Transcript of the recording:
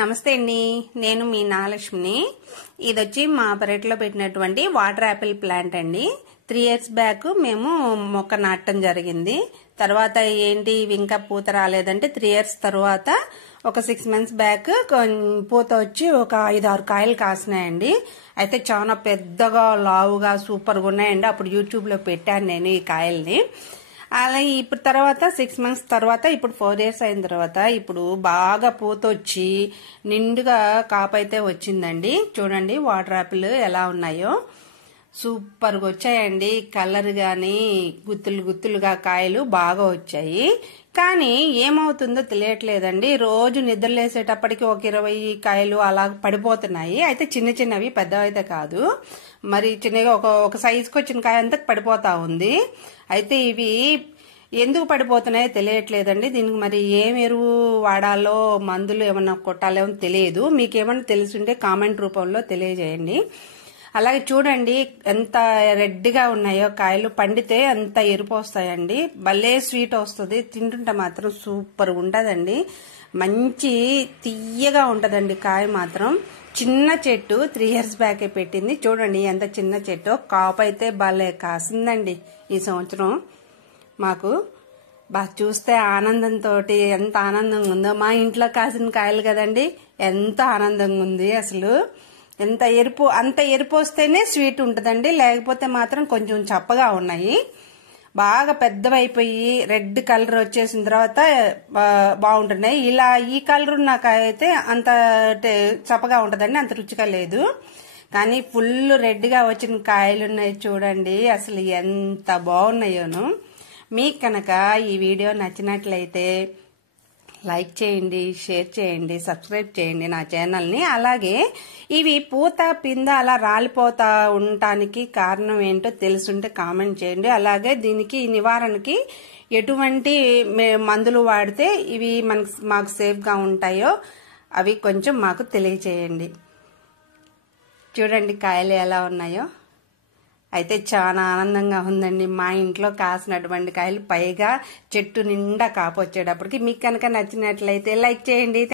నమస్తే అండి, నేను మీ నాగలక్ష్మిని. ఇది వచ్చి మా పెరట్లో పెట్టినటువంటి వాటర్ యాపిల్ ప్లాంట్ అండి. 3 years బ్యాక్ మేము మొక్క నాటడం జరిగింది. తర్వాత ఏంటి ఇంకా పూత రాలేదంటే 3 years తర్వాత ఒక 6 months బ్యాక్ పూత వచ్చి ఒక 5-6 కాయలు కాసినాయండి. అయితే చాలా పెద్దగా లావుగా సూపర్గా ఉన్నాయండి. అప్పుడు యూట్యూబ్ లో పెట్టాను నేను ఈ కాయల్ని. అలాగే ఇప్పుడు తర్వాత 6 months తర్వాత ఇప్పుడు 4 years అయిన తర్వాత ఇప్పుడు బాగా పూత వచ్చి నిండుగా కాపైతే వచ్చిందండి. చూడండి వాటర్ యాపిల్ ఎలా ఉన్నాయో, సూపర్గా వచ్చాయండి. కలర్ గాని గుత్తులు గుత్తులుగా కాయలు బాగా వచ్చాయి. కానీ ఏమవుతుందో తెలియట్లేదండి. రోజు నిద్రలేసేటప్పటికి ఒక 20 కాయలు అలా పడిపోతున్నాయి. అయితే చిన్న చిన్నవి, పెద్దవైతే కాదు. మరి చిన్నగా ఒక సైజుకి వచ్చిన కాయ అంతా పడిపోతా ఉంది. అయితే ఇవి ఎందుకు పడిపోతున్నాయో తెలియట్లేదండి. దీనికి మరి ఏం ఎరువు వాడాలో, మందులు ఏమన్నా కొట్టాలో తెలియదు. మీకేమన్నా తెలుసుంటే కామెంట్ రూపంలో తెలియజేయండి. అలాగే చూడండి ఎంత రెడ్గా ఉన్నాయో కాయలు. పండితే అంత ఎరుపు వస్తాయండి. భలే స్వీట్ వస్తుంది. తింటుంటే మాత్రం సూపర్ ఉంటదండి. మంచి తీయగా ఉంటదండి కాయ మాత్రం. చిన్న చెట్టు 3 years బ్యాకే పెట్టింది. చూడండి ఎంత చిన్న చెట్టు. కాపు అయితే భలే కాసిందండి ఈ సంవత్సరం. మాకు బాగా చూస్తే ఆనందంతో ఎంత ఆనందంగా ఉందో. మా ఇంట్లో కాసిన కాయలు కదండి, ఎంత ఆనందంగా ఉంది అసలు. అంత ఎరుపు వస్తేనే స్వీట్ ఉంటుందండి, లేకపోతే మాత్రం కొంచెం చప్పగా ఉన్నాయి. బాగా పెద్దవైపోయి రెడ్ కలర్ వచ్చేసిన తర్వాత బాగుంటున్నాయి. ఇలా ఈ కలర్ ఉన్న కాయ అయితే అంత చప్పగా ఉంటుందండి, అంత రుచిగా లేదు. కానీ ఫుల్ రెడ్గా వచ్చిన కాయలు ఉన్నాయి చూడండి. అసలు ఎంత బాగున్నాయోను. మీకు కనుక ఈ వీడియో నచ్చినట్లయితే లైక్ చేయండి, షేర్ చేయండి, సబ్స్క్రైబ్ చేయండి నా ఛానల్ని. అలాగే ఇవి పూత పింద అలా రాలిపోతా ఉండటానికి కారణం ఏంటో తెలుసుంటే కామెంట్ చేయండి. అలాగే దీనికి నివారణకి ఎటువంటి మందులు వాడితే ఇవి మాకు సేఫ్గా ఉంటాయో అవి కొంచెం మాకు తెలియచేయండి. చూడండి కాయలు ఎలా ఉన్నాయో. అయితే చాలా ఆనందంగా ఉందండి. మా ఇంట్లో కాసినటువంటి కాయలు, పైగా చెట్టు నిండా కాపు వచ్చేటప్పటికి. మీకు కనుక నచ్చినట్లయితే లైక్ చేయండి.